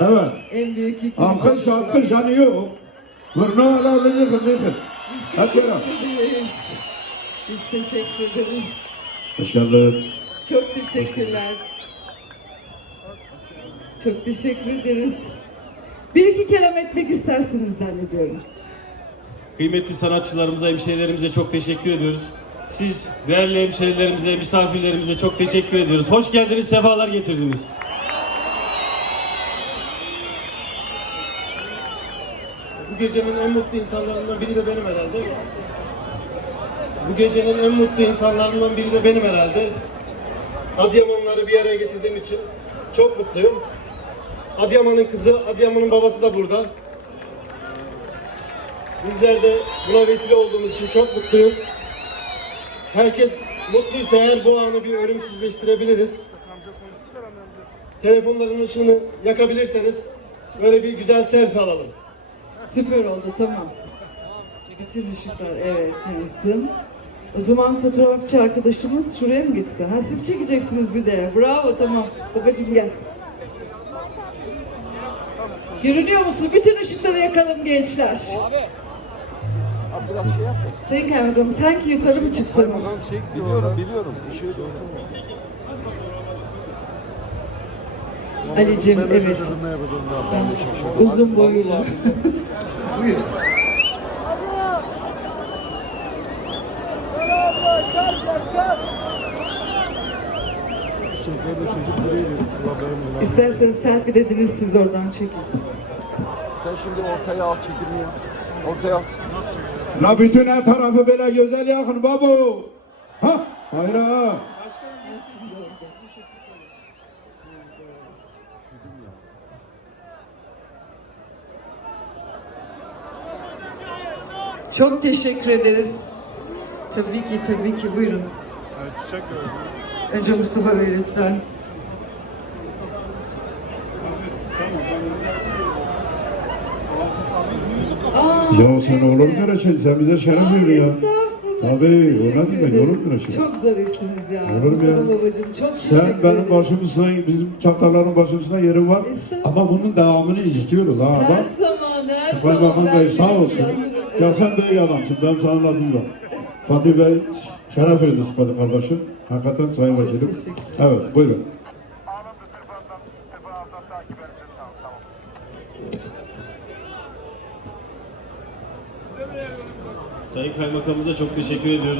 Evet. En büyük iki. Alkış alkış hani yok. Vurna ala nıkın nıkın. Biz Kaç teşekkür ederiz. Biz teşekkür ederiz. Başarılı. Çok teşekkürler. Çok teşekkür ederiz. Bir iki kelam etmek istersiniz zannediyorum. Kıymetli sanatçılarımıza, hemşehrilerimize çok teşekkür ediyoruz. Siz değerli hemşehrilerimize, misafirlerimize çok teşekkür ediyoruz. Hoş geldiniz, sefalar getirdiniz. Bu gecenin en mutlu insanlarından biri de benim herhalde. Bu gecenin en mutlu insanlarından biri de benim herhalde. Adıyamanları bir araya getirdiğim için çok mutluyum. Adıyaman'ın kızı, Adıyaman'ın babası da burada. Bizler de buna vesile olduğumuz için çok mutluyuz. Herkes mutluysa eğer bu anı bir ölümsüzleştirebiliriz. Telefonların ışığını yakabilirseniz böyle bir güzel selfie alalım. Süper oldu tamam. Bütün ışıklar evet yansın. O zaman fotoğrafçı arkadaşımız şuraya mı geçse? Ha siz çekeceksiniz bir de. Bravo tamam. Babacım gel. Görünüyor musun? Bütün ışıkları yakalım gençler. Sayın Kaymakam sanki yukarı mı çıksanız? Biliyorum, biliyorum. Bir şey yok. Ali'cim evet. Uzun boyuyla. Buyur. Çiçekleri de çekip buraya gelip kullanmayı İsterseniz selfie dediniz siz oradan çekin. Sen şimdi ortaya al çekimi ya. Ortaya al. La bütün her tarafı böyle güzel yakın babo. Ha? Hayır ha. Çok teşekkür ederiz. Tabii ki, tabii ki. Buyurun. Önce Mustafa Bey lütfen. Ya sen öyle şey? Sen bize şeref verdin ya. Tabii, çok o ne teşekkür demek, ederim. olur mu öyle şey? Çok zarifsiniz ya. Olur mu Mustafa ya? babacığım çok teşekkür Sen benim ederim. başımızda, bizim çatalların başımızda yerin var. Estağfurullah. Ama bunun devamını istiyoruz ha. Her Bak. zaman, her zaman. Ben Bey sağ olsun. Ya sen de iyi adamsın. Ben sana lafım yok. Fatih Bey şeref verdin ispadı kardeşim. Hakikaten sayın vekilim. Evet buyurun. Sayın Kaymakamımıza çok teşekkür ediyoruz.